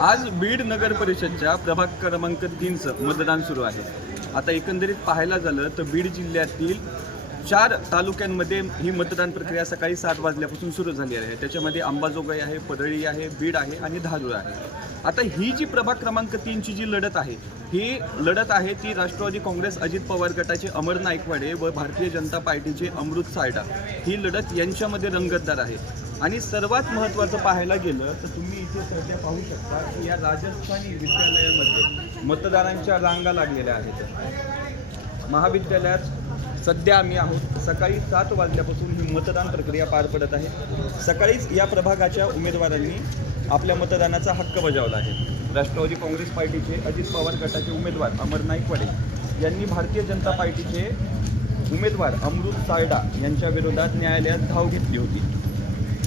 आज बीड नगर परिषदच्या प्रभाग क्रमांक तीनचं मतदान सुरू आहे. आता एकंदरीत पाहायला झालं तर बीड जिल्ह्यातील चार तालुक्यांमध्ये ही मतदान प्रक्रिया सकाळी सात वाजल्यापासून सुरू झाली आहे. त्याच्यामध्ये अंबाजोगाई आहे पदळी आहे बीड आहे आणि धारूळ आहे. आता ही जी प्रभाग क्रमांक तीनची जी लढत आहे ही लढत आहे ती राष्ट्रवादी काँग्रेस अजित पवार गटाचे अमर नाईकवाडे व भारतीय जनता पार्टीचे अमृत सायडा ही लढत यांच्यामध्ये रंगतदार आहे. आणि सर्वात महत्त्वाचं पाहायला गेलं तर तुम्ही इथे सध्या पाहू शकता की या राजस्थानी विद्यालयामध्ये मतदारांच्या रांगा लागलेल्या आहेत. महाविद्यालयात सध्या आम्ही आहोत. सकाळी सात वाजल्यापासून ही मतदान प्रक्रिया पार पडत आहे. सकाळीच या प्रभागाच्या उमेदवारांनी आपल्या मतदानाचा हक्क बजावला आहे. राष्ट्रवादी काँग्रेस पार्टीचे अजित पवार गटाचे उमेदवार अमर नाईकवाडे यांनी भारतीय जनता पार्टीचे उमेदवार अमृत सायडा यांच्या विरोधात न्यायालयात धाव घेतली होती.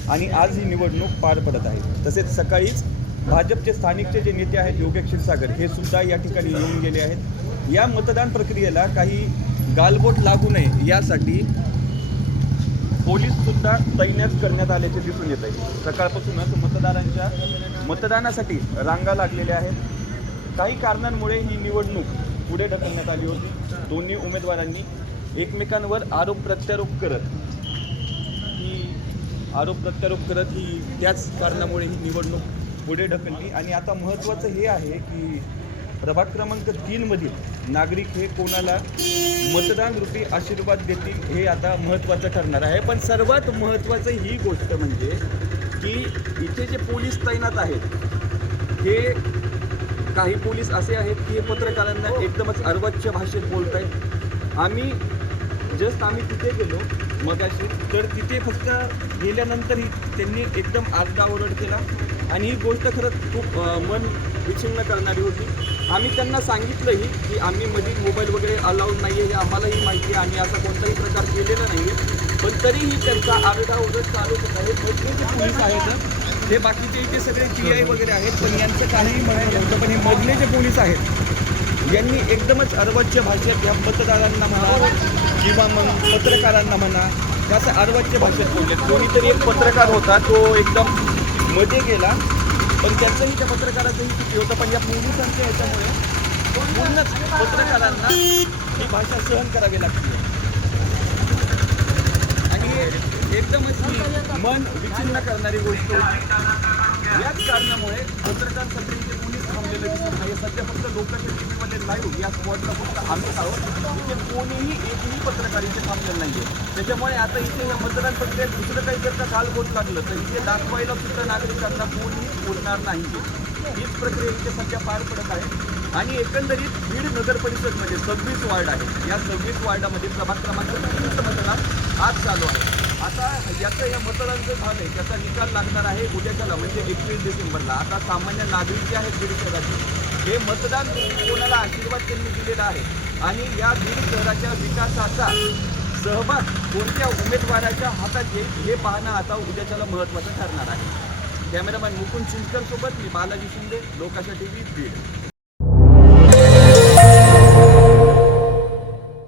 आणि आज ही निवडणूक पार पडत आहे. तसेच सकाळीच भाजपचे स्थानिकचे जे नेते आहेत योगेश क्षीरसागर हे सुद्धा या ठिकाणी येऊन गेले आहेत. या मतदान प्रक्रियेला काही गालबोट लागू नये यासाठी पोलीस सुद्धा तैनात करण्यात आल्याचे दिसून येत आहे. सकाळपासूनच मतदारांच्या मतदानासाठी रांगा लागलेल्या आहेत. काही कारणांमुळे ही निवडणूक पुढे ढकलण्यात आली होती. दोन्ही उमेदवारांनी एकमेकांवर आरोप प्रत्यारोप करत आरोप प्रत्यारोप करत ही त्याच कारणामुळे ही निवडणूक पुढे ढकलली. आणि आता महत्त्वाचं हे आहे की प्रभाग क्रमांक तीनमधील नागरिक हे कोणाला मतदान रूपी आशीर्वाद देतील हे आता महत्त्वाचं ठरणार आहे. पण सर्वात महत्त्वाचं ही गोष्ट म्हणजे की इथे जे पोलीस तैनात आहेत हे काही पोलीस असे आहेत की हे पत्रकारांना एकदमच अर्वाच्य भाषेत बोलत आहेत आम्ही जस्ट आम्ही तिथे गेलो मगाशी. तर तिथे फक्त गेल्यानंतरही त्यांनी एकदम आरडाओरड केला. आणि ही गोष्ट खरंच खूप मन विचिन्न करणारी होती. आम्ही त्यांना सांगितलंही की आम्ही मध्ये मोबाईल वगैरे अलाउड नाही आहे हे आम्हालाही माहिती आहे. आम्ही असा कोणताही प्रकार केलेला नाही आहे पण तरीही त्यांचा आरडाओरड चालूच होता. हे मधले जे पोलीस आहेत हे बाकीचे इथे सगळे टी आय वगैरे आहेत. पण यांचं काहीही म्हणायचं पण हे मधले जे पोलीस आहेत यांनी एकदमच अर्वाच्य भाषेत या मतदारांना म्हणा किंवा मग पत्रकारांना म्हणा त्याचं अर्वाच्य भाषेत बोलले. कोणीतरी एक पत्रकार होता तो एकदम मध्ये गेला. पण त्याचंही त्या पत्रकाराचंही चुकी होतं. पण या पोलिसांच्या ह्याच्यामुळे पूर्णच पत्रकारांना ही भाषा सहन करावी लागते आणि एकदमच ही मन विचिन्न करणारी गोष्ट होती. याच कारणामुळे पत्रकार सत्रेचे पोलीस दिसत नाही सध्या फक्त लोकांच्या टीव्हीमध्ये लाईव्ह या स्पॉटला फक्त आम्हीच आहोत. इथे कोणीही एकही पत्रकार इथे थांबलेलं नाहीये. त्याच्यामुळे आता इथे या मतदान प्रक्रियेत दुसरं काही जर का गालबोट लागलं तर इथे दाखवायला सुद्धा नागरिकांना कोणीही बोलणार नाही हीच प्रक्रिया इथे सध्या पार पडत आहे. आणि एकंदरीत बीड नगर म्हणजे सव्वीस वार्ड आहे या सव्वीस वार्डामध्ये प्रभाग क्रमांक तीनचं मतदान आज चालू आहे. आता याचं या मतदान जे झालं आहे त्याचा निकाल लागणार आहे उद्याच्याला म्हणजे एकवीस डिसेंबरला. आता सामान्य नागरिक जे आहेत बीड शहराचे हे मतदान कोणाला आशीर्वाद त्यांनी दिलेला आहे? आणि या बीड शहराच्या विकासाचा सहभाग कोणत्या उमेदवाराच्या हातात येईल हे पाहणं आता उद्याच्याला महत्त्वाचं ठरणार आहे. कॅमेरामॅन मुकुंद चिंचकर सोबत मी बालाजी शिंदे लोकाशा टी व्ही बीड.